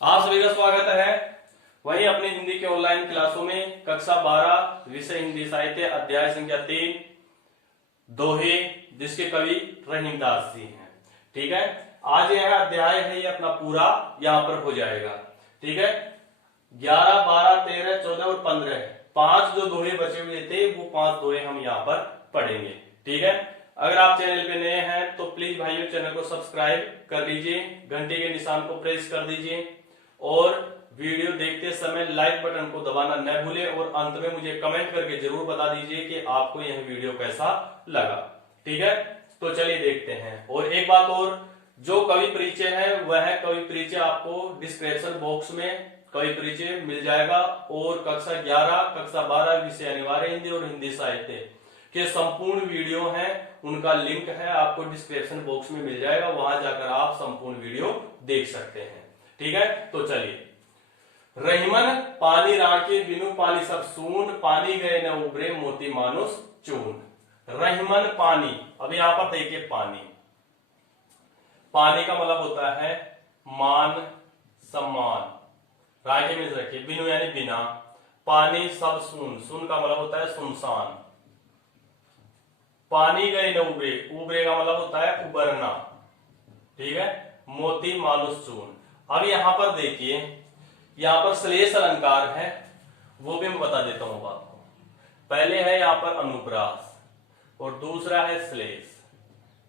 आप सभी का स्वागत है वहीं अपनी हिंदी के ऑनलाइन क्लासों में कक्षा 12 विषय हिंदी साहित्य अध्याय संख्या 3 दोहे जिसके कवि रहीमदास जी हैं। ठीक है, आज यह अध्याय है ये अपना पूरा यहाँ पर हो जाएगा। ठीक है, 11, 12, 13, 14 और 15 पांच जो दोहे बचे हुए थे वो पांच दोहे हम यहाँ पर पढ़ेंगे। ठीक है, अगर आप चैनल पे नए हैं तो प्लीज भाइयों चैनल को सब्सक्राइब कर लीजिए, घंटे के निशान को प्रेस कर दीजिए और वीडियो देखते समय लाइक बटन को दबाना न भूलें और अंत में मुझे कमेंट करके जरूर बता दीजिए कि आपको यह वीडियो कैसा लगा। ठीक है, तो चलिए देखते हैं। और एक बात और, जो कवि परिचय है वह कवि परिचय आपको डिस्क्रिप्शन बॉक्स में कवि परिचय मिल जाएगा और कक्षा 11, कक्षा 12 विषय अनिवार्य हिंदी और हिंदी साहित्य के संपूर्ण वीडियो हैं, उनका लिंक है आपको डिस्क्रिप्शन बॉक्स में मिल जाएगा, वहां जाकर आप संपूर्ण वीडियो देख सकते हैं। ठीक है, तो चलिए। रहीमन पानी राखे बिनु पानी सब सून, पानी गए न उबरे मोती मानुस चून। रहीमन पानी, अब यहां पर देखिए पानी, पानी का मतलब होता है मान सम्मान, राखे में रखिए, बिनु यानी बिना, पानी सब सून, सून का मतलब होता है सुनसान, पानी गए न उबरे, उबरे का मतलब होता है उबरना। ठीक है, मोती मानुस चून। अब यहां पर देखिए, यहां पर श्लेष अलंकार है, वो भी मैं बता देता हूं बात को। पहले है यहां पर अनुप्रास और दूसरा है श्लेष।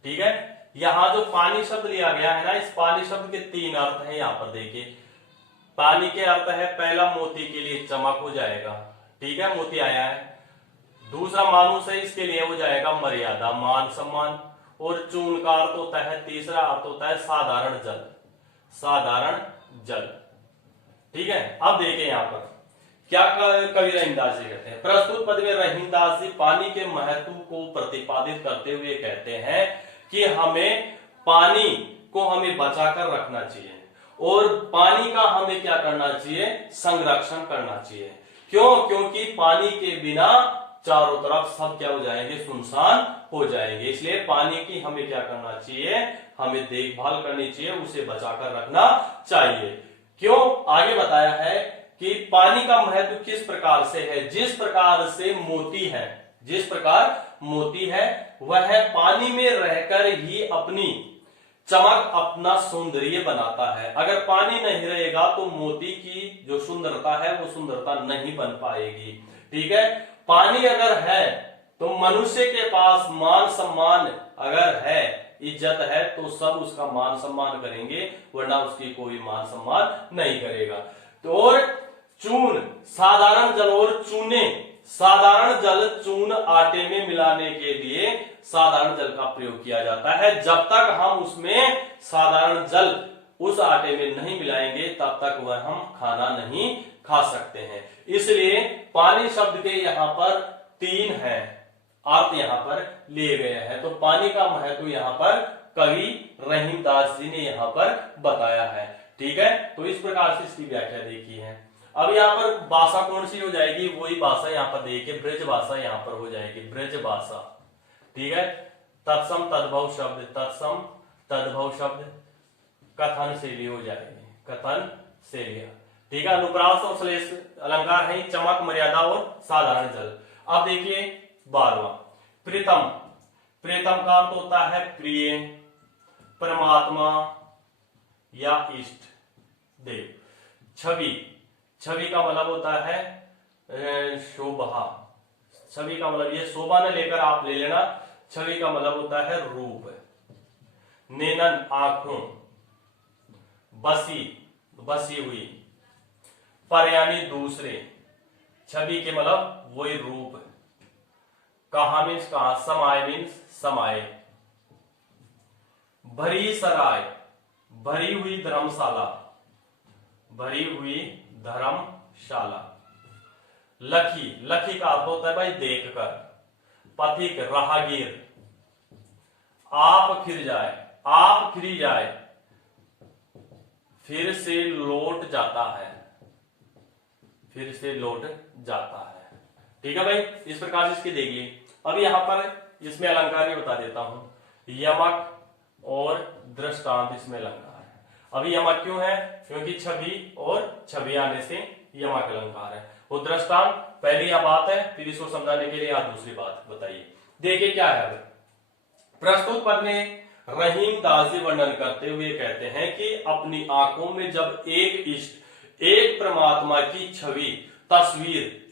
ठीक है, यहां जो पानी शब्द लिया गया है ना, इस पानी शब्द के तीन अर्थ हैं। यहां पर देखिए, पानी के अर्थ है पहला मोती के लिए चमक हो जाएगा। ठीक है, मोती आया है। दूसरा मानुष है, इसके लिए हो जाएगा मर्यादा, मान सम्मान। और चून का अर्थ होता है, तीसरा अर्थ होता है साधारण जल, साधारण जल। ठीक है, अब देखिए यहां पर क्या कवि रहीमदास जी कहते हैं। प्रस्तुत पद में रहीमदास जी पानी के महत्व को प्रतिपादित करते हुए कहते हैं कि हमें पानी को हमें बचाकर रखना चाहिए और पानी का हमें क्या करना चाहिए, संरक्षण करना चाहिए। क्यों? क्योंकि पानी के बिना चारों तरफ सब क्या हो जाएंगे, सुनसान हो जाएंगे। इसलिए पानी की हमें क्या करना चाहिए, हमें देखभाल करनी चाहिए, उसे बचाकर रखना चाहिए। क्यों? आगे बताया है कि पानी का महत्व किस प्रकार से है। जिस प्रकार से मोती है, जिस प्रकार मोती है वह पानी में रहकर ही अपनी चमक, अपना सौंदर्य बनाता है। अगर पानी नहीं रहेगा तो मोती की जो सुंदरता है वो सुंदरता नहीं बन पाएगी। ठीक है, पानी अगर है तो मनुष्य के पास मान सम्मान अगर है, इज्जत है, तो सब उसका मान सम्मान करेंगे, वरना उसकी कोई मान सम्मान नहीं करेगा। तो और चून, साधारण जल और चूने, साधारण जल चून आटे में मिलाने के लिए साधारण जल का प्रयोग किया जाता है। जब तक हम उसमें साधारण जल उस आटे में नहीं मिलाएंगे तब तक वह हम खाना नहीं खा सकते हैं। इसलिए पानी शब्द के यहाँ पर तीन है अर्थ यहाँ पर लिए गए हैं। तो पानी का महत्व यहाँ पर कवि रहीमदास जी ने यहाँ पर बताया है। ठीक है, तो इस प्रकार से इसकी व्याख्या देखी है। अब यहाँ पर भाषा कौन सी हो जाएगी, वही भाषा यहाँ पर देखिए, ब्रज भाषा यहाँ पर हो जाएगी, ब्रज भाषा। ठीक है, तत्सम तद्भव शब्द, तत्सम तद्भव शब्द कथन शैली हो जाएगी, कथन शैली। ठीक है, अनुप्रास और श्लेष अलंकार है, चमक, मर्यादा और साधारण जल। अब देखिए 12वां, प्रीतम। प्रीतम का अर्थ होता है प्रिय, परमात्मा या इष्ट देव। छवि, छवि का मतलब होता है शोभा, छवि का मतलब ये शोभा न लेकर आप ले लेना, छवि का मतलब होता है रूप। नेनन आंखों, बसी, बसी हुई, पर यानी दूसरे, छवि के मतलब वही रूप। कहा मीन्स कहा, समाय मीन्स समाये। भरी सराय, भरी हुई धर्मशाला, भरी हुई धर्मशाला। लखी, लखी का अर्थ होता है भाई देखकर, पथिक, राहगीर। आप फिर जाए, आप फिरी जाए, फिर से लौट जाता है, फिर से लौट जाता है। ठीक है भाई, इस प्रकार से इसकी देख ली। अब यहां पर इसमें अलंकार बता देता हूं, यमक और दृष्टांत इसमें अलंकार है। अभी यमक क्यों है? क्योंकि छवि और छवि आने से यमक अलंकार है। वो दृष्टांत पहली यह बात है, फिर इसको समझाने के लिए आप दूसरी बात बताइए। देखिए क्या है, प्रस्तुत पद में रहीम दास जी वर्णन करते हुए कहते हैं कि अपनी आंखों में जब एक इष्ट, एक परमात्मा की छवि, तस्वीर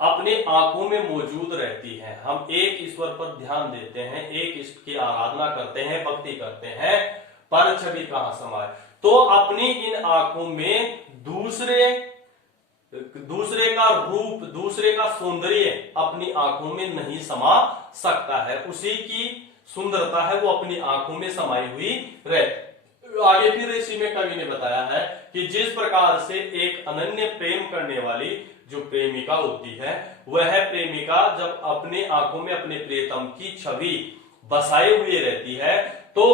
अपने आंखों में मौजूद रहती है, हम एक ईश्वर पर ध्यान देते हैं, एक इष्ट की आराधना करते हैं, भक्ति करते हैं, पर छवि कहां समाये? तो अपनी इन आंखों में दूसरे का रूप, दूसरे का सौंदर्य अपनी आंखों में नहीं समा सकता है। उसी की सुंदरता है वो अपनी आंखों में समाई हुई रहती। आगे फिर इसी में कवि ने बताया है कि जिस प्रकार से एक अनन्य प्रेम करने वाली जो प्रेमिका होती है, वह प्रेमिका जब अपने आंखों में अपने प्रियतम की छवि बसाए हुए रहती है, तो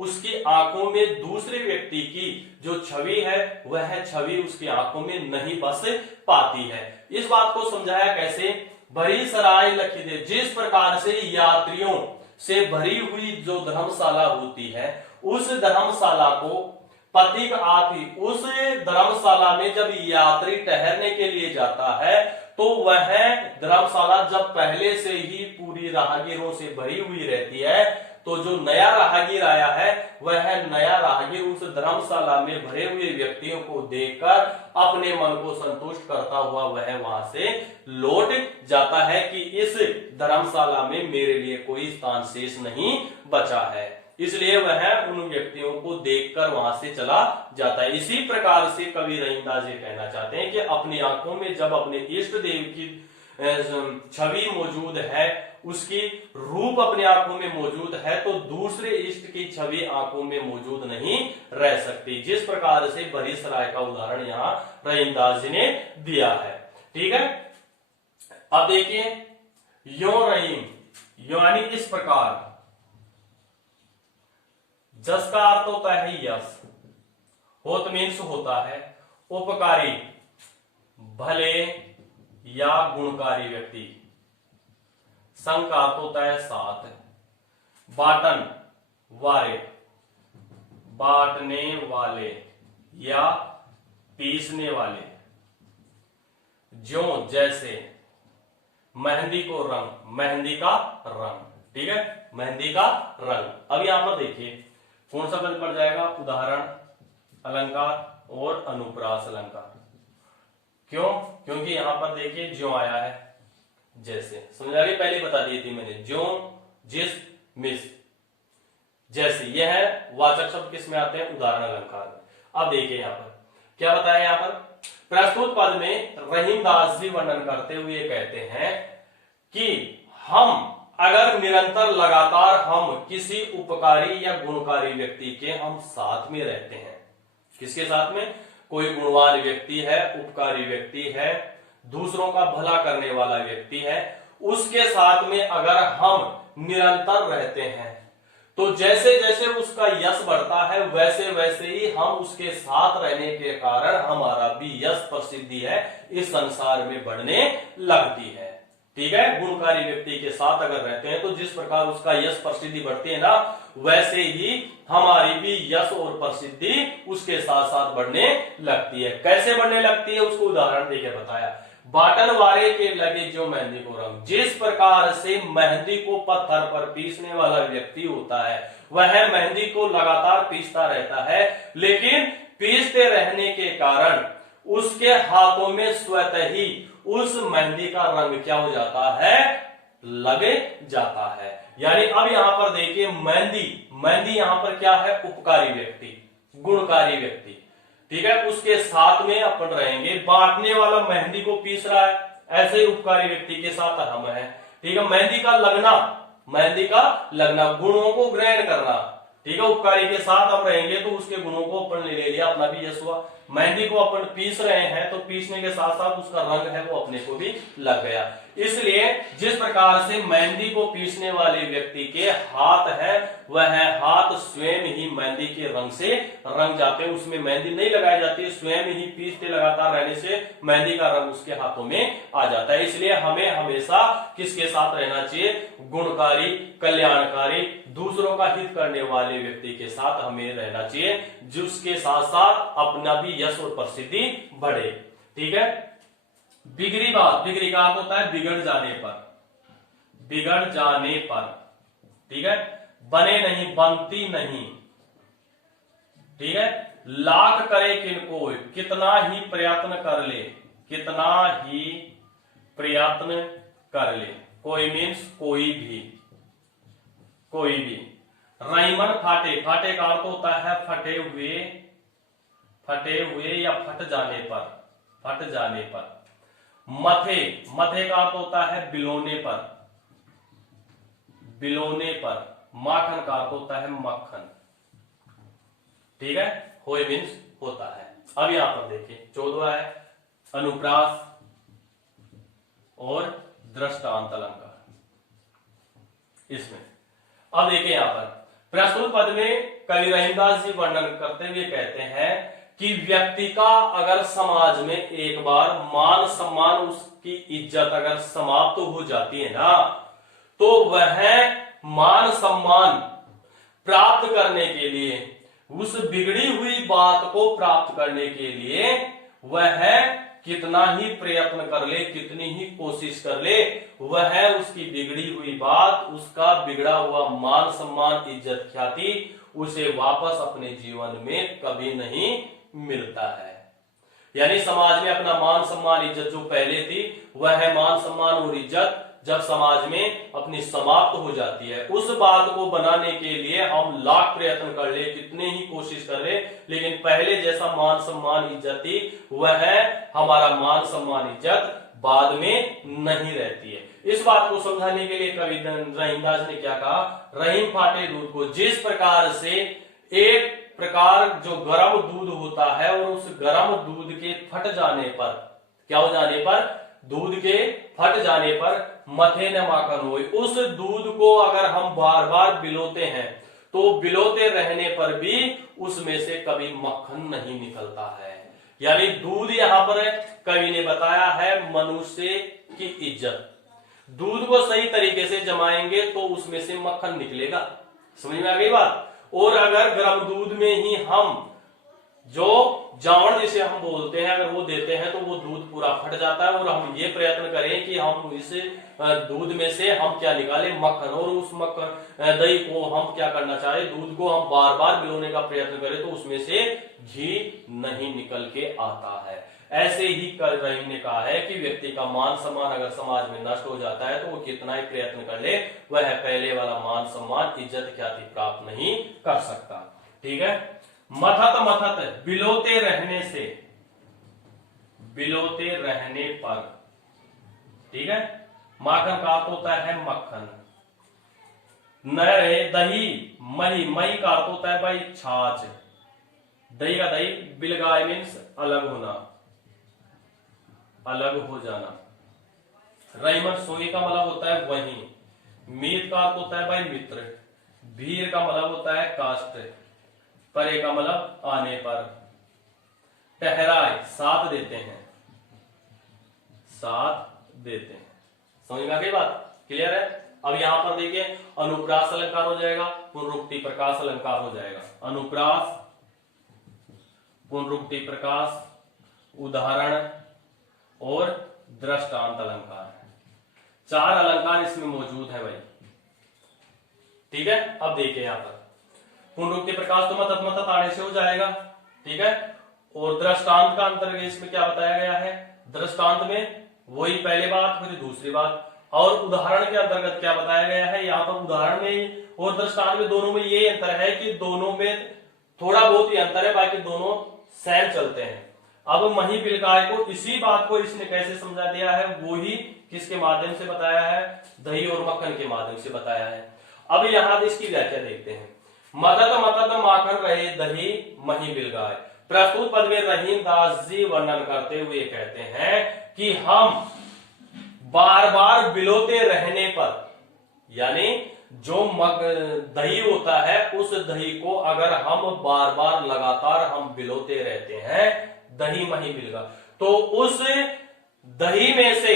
उसकी आंखों में दूसरे व्यक्ति की जो छवि है, वह छवि उसकी आंखों में नहीं बस पाती है। इस बात को समझाया कैसे? भरी सराय लखी दे, जिस प्रकार से यात्रियों से भरी हुई जो धर्मशाला होती है, उस धर्मशाला को पथिक आती, उस धर्मशाला में जब यात्री ठहरने के लिए जाता है, तो वह धर्मशाला जब पहले से ही पूरी राहगीरों से भरी हुई रहती है, तो जो नया राहगीर आया है, वह नया राहगीर उस धर्मशाला में भरे हुए व्यक्तियों को देखकर अपने मन को संतुष्ट करता हुआ वह वहां से लौट जाता है कि इस धर्मशाला में मेरे लिए कोई स्थान शेष नहीं बचा है, इसलिए वह उन व्यक्तियों को देखकर वहां से चला जाता है। इसी प्रकार से कवि रहीमदास जी कहना चाहते हैं कि अपनी आंखों में जब अपने इष्ट देव की छवि मौजूद है, उसकी रूप अपनी आंखों में मौजूद है, तो दूसरे इष्ट की छवि आंखों में मौजूद नहीं रह सकती। जिस प्रकार से भरी सराय का उदाहरण यहाँ रहीमदास जी ने दिया है। ठीक है, अब देखिए, यो रहीम यानी इस प्रकार, जस का अर्थ होता है यश, होत मीन्स होता है, उपकारी भले या गुणकारी व्यक्ति, संग का अर्थ होता है साथ, बाटन वारे, बांटने वाले या पीसने वाले, ज्यों जैसे, मेहंदी को रंग, मेहंदी का रंग। ठीक है, मेहंदी का रंग। अब यहां पर देखिए कौन सा पद पड़ जाएगा? उदाहरण अलंकार और अनुप्रास अलंकार। क्यों? क्योंकि यहां पर देखिए ज्यों आया है, जैसे, समझ आ गई? पहले बता दी थी मैंने, ज्यों, जिस, मिस, जैसे, यह वाचक शब्द किस में आते हैं? उदाहरण अलंकार में। अब देखिए यहां पर क्या बताया, यहां पर प्रस्तुत पद में रहीमदास जी वर्णन करते हुए कहते हैं कि हम अगर निरंतर लगातार हम किसी उपकारी या गुणकारी व्यक्ति के हम साथ में रहते हैं, किसके साथ में? कोई गुणवान व्यक्ति है, उपकारी व्यक्ति है, दूसरों का भला करने वाला व्यक्ति है, उसके साथ में अगर हम निरंतर रहते हैं, तो जैसे जैसे उसका यश बढ़ता है, वैसे वैसे ही हम उसके साथ रहने के कारण हमारा भी यश प्रसिद्धि है इस संसार में बढ़ने लगती है। ठीक है, गुणकारी व्यक्ति के साथ अगर रहते हैं, तो जिस प्रकार उसका यश प्रसिद्धि बढ़ती है ना, वैसे ही हमारी भी यश और प्रसिद्धि उसके साथ साथ बढ़ने लगती है। कैसे बढ़ने लगती है, उसको उदाहरण देके बताया। बाटन वारे के लगे जो मेहंदी को रंग, जिस प्रकार से मेहंदी को पत्थर पर पीसने वाला व्यक्ति होता है, वह मेहंदी को लगातार पीसता रहता है, लेकिन पीसते रहने के कारण उसके हाथों में स्वतः ही उस मेहंदी का रंग क्या हो जाता है? लग जाता है। यानी अब यहां पर देखिए, मेहंदी यहां पर क्या है? उपकारी व्यक्ति, गुणकारी व्यक्ति। ठीक है, उसके साथ में अपन रहेंगे। बांटने वाला मेहंदी को पीस रहा है, ऐसे ही उपकारी व्यक्ति के साथ हम हैं। ठीक है, मेहंदी का लगना, गुणों को ग्रहण करना। ठीक है, उपकारी के साथ हम रहेंगे तो उसके गुणों को अपन ले लिया, अपना भी यश हुआ। मेहंदी को अपन पीस रहे हैं, तो पीसने के साथ साथ उसका रंग है वो अपने को भी लग गया। इसलिए जिस प्रकार से मेहंदी को पीसने वाले व्यक्ति के हाथ है, वह हाथ स्वयं ही मेहंदी के रंग से रंग जाते हैं, उसमें मेहंदी नहीं लगाई जाती, स्वयं ही पीसते लगातार रहने से मेहंदी का रंग उसके हाथों में आ जाता है। इसलिए हमें हमेशा किसके साथ रहना चाहिए? गुणकारी, कल्याणकारी, दूसरों का हित करने वाले व्यक्ति के साथ हमें रहना चाहिए, जिसके साथ साथ अपना भी यश और प्रसिद्धि बढ़े। ठीक है। बिगड़ी बात, बिगड़ी का अर्थ होता है बिगड़ जाने पर, बिगड़ जाने पर। ठीक है। बने नहीं, बनती नहीं। ठीक है। लाख करे किनको, कितना ही प्रयत्न कर ले, कितना ही प्रयत्न कर ले। कोई मीन्स कोई भी, कोई भी। रईमन फाटे, फाटे का अर्थ होता है फटे हुए, फटे हुए या फट जाने पर, फट जाने पर। मथे, मथे का अर्थ होता है बिलोने पर, बिलोने पर। माखन का अर्थ होता है मक्खन। ठीक है। होए मीन्स होता है। अब यहां पर देखिए 14वां है अनुप्रास और दृष्टांत अलंकार। इसमें अब देखिए यहां पर प्रस्तुत पद में कवि रहीमदास जी वर्णन करते हुए कहते हैं कि व्यक्ति का अगर समाज में एक बार मान सम्मान, उसकी इज्जत अगर समाप्त हो जाती है ना, तो वह मान सम्मान प्राप्त करने के लिए, उस बिगड़ी हुई बात को प्राप्त करने के लिए वह कितना ही प्रयत्न कर ले, कितनी ही कोशिश कर ले, वह उसकी बिगड़ी हुई बात, उसका बिगड़ा हुआ मान सम्मान, इज्जत, ख्याति उसे वापस अपने जीवन में कभी नहीं मिलता है। यानी समाज में अपना मान सम्मान, इज्जत जो पहले थी, वह मान सम्मान और इज्जत जब समाज में अपनी समाप्त हो जाती है, उस बात को बनाने के लिए हम लाख प्रयत्न कर ले, कितने ही कोशिश कर ले, लेकिन पहले जैसा मान सम्मान इज्जत थी, वह हमारा मान सम्मान इज्जत बाद में नहीं रहती है। इस बात को समझाने के लिए कवि रहीमदास ने क्या कहा, रहीम फाटे दूध को, जिस प्रकार से एक प्रकार जो गर्म दूध होता है और उस गर्म दूध के फट जाने पर, क्या हो जाने पर, दूध के फट जाने पर मथे न माखन होए, उस दूध को अगर हम बार बार बिलोते हैं तो बिलोते रहने पर भी उसमें से कभी मक्खन नहीं निकलता है। यानी दूध यहां पर कवि ने बताया है मनुष्य की इज्जत। दूध को सही तरीके से जमाएंगे तो उसमें से मक्खन निकलेगा। समझ में आ गई बात। और अगर गर्म दूध में ही हम जो जावण जिसे हम बोलते हैं अगर वो देते हैं तो वो दूध पूरा फट जाता है, और हम ये प्रयत्न करें कि हम इस दूध में से हम क्या निकालें, मक्खन, और उस मक्खन दही को हम क्या करना चाहे, दूध को हम बार बार बिलोने का प्रयत्न करें तो उसमें से घी नहीं निकल के आता है। ऐसे ही रहीम ने कहा है कि व्यक्ति का मान सम्मान अगर समाज में नष्ट हो जाता है तो वो कितना ही प्रयत्न कर ले, वह पहले वाला मान सम्मान, इज्जत, ख्याति प्राप्त नहीं कर सकता। ठीक है। मथत, मथत बिलोते रहने से, बिलोते रहने पर। ठीक है। माखन का अर्थ होता है मक्खन। न रहे दही, मही, मही का अर्थ होता है भाई छाछ, दही का दही, बिलगाय मीन्स अलग होना, अलग हो जाना। रईमन सोई का मतलब होता है वही, मीत का अर्थ होता है भाई मित्र, भीर का मतलब होता है काष्ठ, परे का मतलब आने पर, ठहराए साथ देते हैं, साथ देते हैं। समझ में आ गई बात, क्लियर है। अब यहां पर देखिए अनुप्रास अलंकार हो जाएगा, पुनरुक्ति प्रकाश अलंकार हो जाएगा। अनुप्रास, पुनरुक्ति प्रकाश, उदाहरण और दृष्टांत अलंकार, 4 अलंकार इसमें मौजूद है भाई। ठीक है। अब देखिए यहां पर पुनरुक्ति प्रकाश तो मतत मतत आने से हो जाएगा। ठीक है। और दृष्टांत का अंतर्गत इसमें क्या बताया गया है, दृष्टांत में वही पहले बात फिर दूसरी बात, और उदाहरण के अंतर्गत क्या बताया गया है, यहाँ पर उदाहरण में और दृष्टांत में दोनों में ये अंतर है कि दोनों में थोड़ा बहुत ही अंतर है, बाकी दोनों सेम चलते हैं। अब मही बिलगाय को इसी बात को इसने कैसे समझा दिया है, वो ही किसके माध्यम से बताया है, दही और मक्खन के माध्यम से बताया है। अब यहां इसकी व्याख्या देखते हैं। मदद मतद माखन रहे दही मही बिलगाय। प्रस्तुत पद में रहीमदास जी वर्णन करते हुए कहते हैं कि हम बार बार बिलोते रहने पर, यानी जो दही होता है उस दही को अगर हम बार बार लगातार हम बिलोते रहते हैं, दही मही बिलगा, तो उस दही में से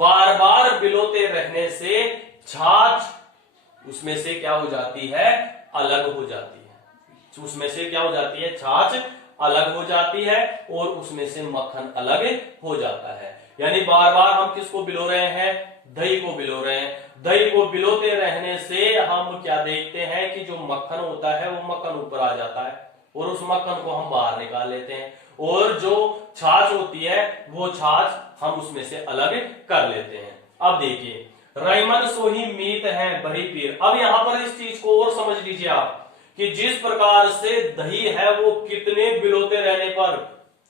बार बार बिलोते रहने से छाछ उसमें से क्या हो जाती है, अलग हो जाती है। उसमें से क्या हो जाती है, छाछ अलग हो जाती है और उसमें से मक्खन अलग हो जाता है। यानी बार बार हम किसको बिलो रहे हैं, दही को बिलो रहे हैं। दही को बिलोते रहने से हम क्या देखते हैं कि जो मक्खन होता है वो मक्खन ऊपर आ जाता है और उस मक्खन को हम बाहर निकाल लेते हैं, और जो छाछ होती है वो छाछ हम उसमें से अलग कर लेते हैं। अब देखिए, रईमन सोही मीत है बही पीर। अब यहां पर इस चीज को और समझ लीजिए आप कि जिस प्रकार से दही है वो कितने बिलोते रहने पर,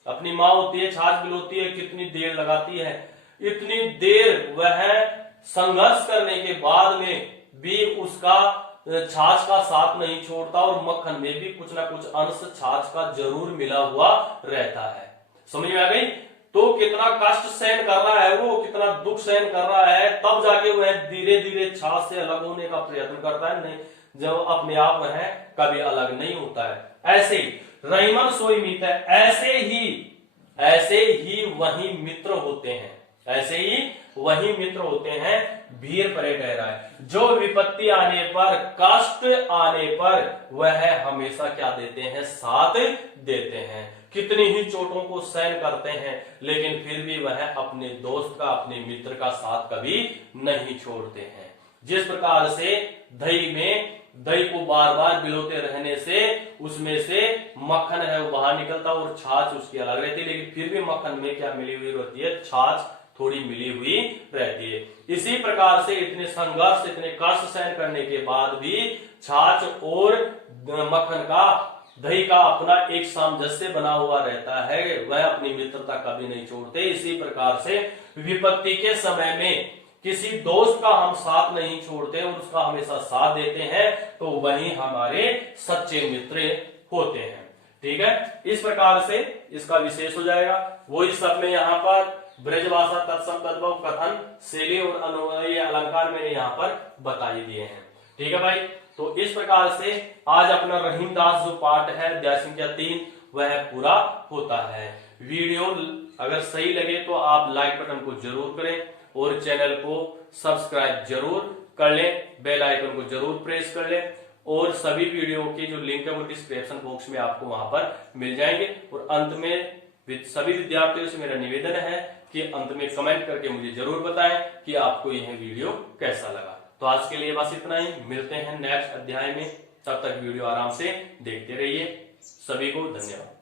अपनी माँ होती है छाछ बिलोती है, कितनी देर लगाती है, इतनी देर वह संघर्ष करने के बाद में भी उसका छाछ का साथ नहीं छोड़ता और मक्खन में भी कुछ ना कुछ अंश छाछ का जरूर मिला हुआ रहता है। समझ में आ गई? तो कितना कष्ट सहन कर रहा है वो, कितना दुख सहन कर रहा है, तब जाके वह धीरे धीरे छाछ से अलग होने का प्रयत्न करता है। नहीं, जब अपने आप वह कभी अलग नहीं होता है। ऐसे ही रईमन सोई मीत है, ऐसे ही वही मित्र होते हैं, ऐसे ही वही मित्र होते हैं भीर परे कह रहा है। जो विपत्ति आने पर, कष्ट आने पर वह हमेशा क्या देते हैं, साथ देते हैं। कितनी ही चोटों को सहन करते हैं लेकिन फिर भी वह अपने दोस्त का, अपने मित्र का साथ कभी नहीं छोड़ते हैं। जिस प्रकार से दही को बार बार बिलोते रहने से उसमें से मक्खन है वो बाहर निकलता और छाछ उसकी अलग रहती है, लेकिन फिर भी मक्खन में क्या मिली हुई रहती है, छाछ थोड़ी मिली हुई रहती है। इसी प्रकार से इतने संघर्ष, इतने कष्ट सहन करने के बाद भी छाछ और मक्खन का, दही का अपना एक सामंजस्य बना हुआ रहता है, वह अपनी मित्रता कभी नहीं छोड़ते। इसी प्रकार से विपत्ति के समय में किसी दोस्त का हम साथ नहीं छोड़ते और उसका हमेशा साथ देते हैं, तो वही हमारे सच्चे मित्र होते हैं। ठीक है, इस प्रकार से इसका विशेष हो जाएगा। वही सब में यहाँ पर ब्रजभाषा तत्सम तद्भव कथन शैली और अनुयायी अलंकार मैंने यहाँ पर बता ही दिए हैं। ठीक है भाई, तो इस प्रकार से आज अपना रहीमदास जो पाठ है अध्याय संख्या 3 वह पूरा होता है। वीडियो अगर सही लगे तो आप लाइक बटन को जरूर करें और चैनल को सब्सक्राइब जरूर कर लें, बेल आइकन को जरूर प्रेस कर लें, और सभी वीडियो के जो लिंक है वो डिस्क्रिप्शन बॉक्स में आपको वहां पर मिल जाएंगे। और अंत में सभी विद्यार्थियों से मेरा निवेदन है कि अंत में कमेंट करके मुझे जरूर बताएं कि आपको यह वीडियो कैसा लगा। तो आज के लिए बस इतना ही, मिलते हैं नेक्स्ट अध्याय में, तब तक वीडियो आराम से देखते रहिए। सभी को धन्यवाद।